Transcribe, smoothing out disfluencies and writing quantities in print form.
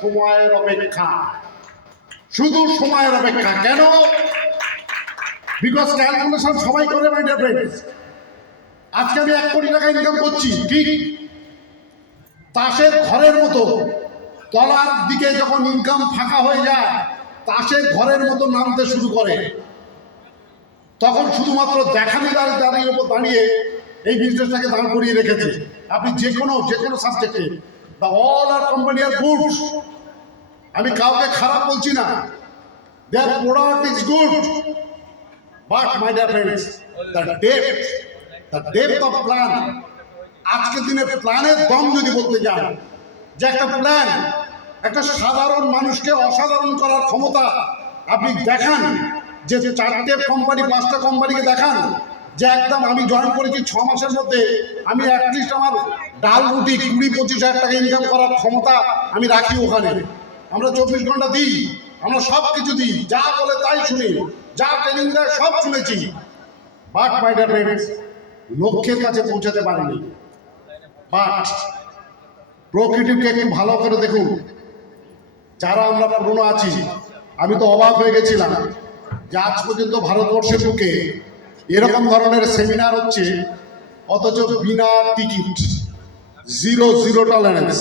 সময়ের অপেক্ষা, শুধু সময়ের অপেক্ষা। কেন? বিকজ ক্যালকুলেশন সবাই করে, মাই ডিয়ার ফ্রেন্ডস। আজকে আমি 1 কোটি টাকা ইনকাম করছি, ঠিক তাসের ঘরের মতো তলার দিকে যখন ইনকাম ফাঁকা হয়ে যায়, তাসের ঘরের মতো নামতে শুরু করে, তখন শুধুমাত্র দেখানিদার দাঁড়িয়ে উপর দাঁড়িয়ে এই বিজনেসটাকে দাঁড় করিয়ে রেখেছে। আপনি যে কোনো সাবজেক্টে the all are company are good, আমি কাউকে খারাপ বলছি না, their product is good, but my dear friends, the depth of plan, আজকের দিনে প্ল্যানের দম যদি বলতে যান, যে একটা প্ল্যান একটা সাধারণ মানুষকে অসাধারণ করার ক্ষমতা আপনি দেখান, যে 4টে কোম্পানি 5টা কোম্পানিকে দেখান যে একদম আমি জয়েন করেছি 6 মাসের মধ্যে আমি অ্যাটলিস্ট আমার ডাল রুটি 20-25 হাজার টাকা ইনকাম করার ক্ষমতা আমি রাখি ওখানে। আমরা 24 ঘন্টা দিই, আমরা সব কিছু দিই, যা বলে তাই শুনি, যা ট্রেনিং দেয় সব শুনেছি, বাট মাই ডিয়ার ফ্রেন্ডস, লক্ষ্যের কাছে পৌঁছাতে পারিনি। বাট প্রকৃতিকে একটু ভালো করে দেখুন, যারা আমরা পুরনো আছি, আমি তো অবাক হয়ে গেছিলাম যে আজ পর্যন্ত ভারতবর্ষের বুকে এরকম ধরনের সেমিনার হচ্ছে, অথচ বিনা টিকিট, জিরো টলারেন্স।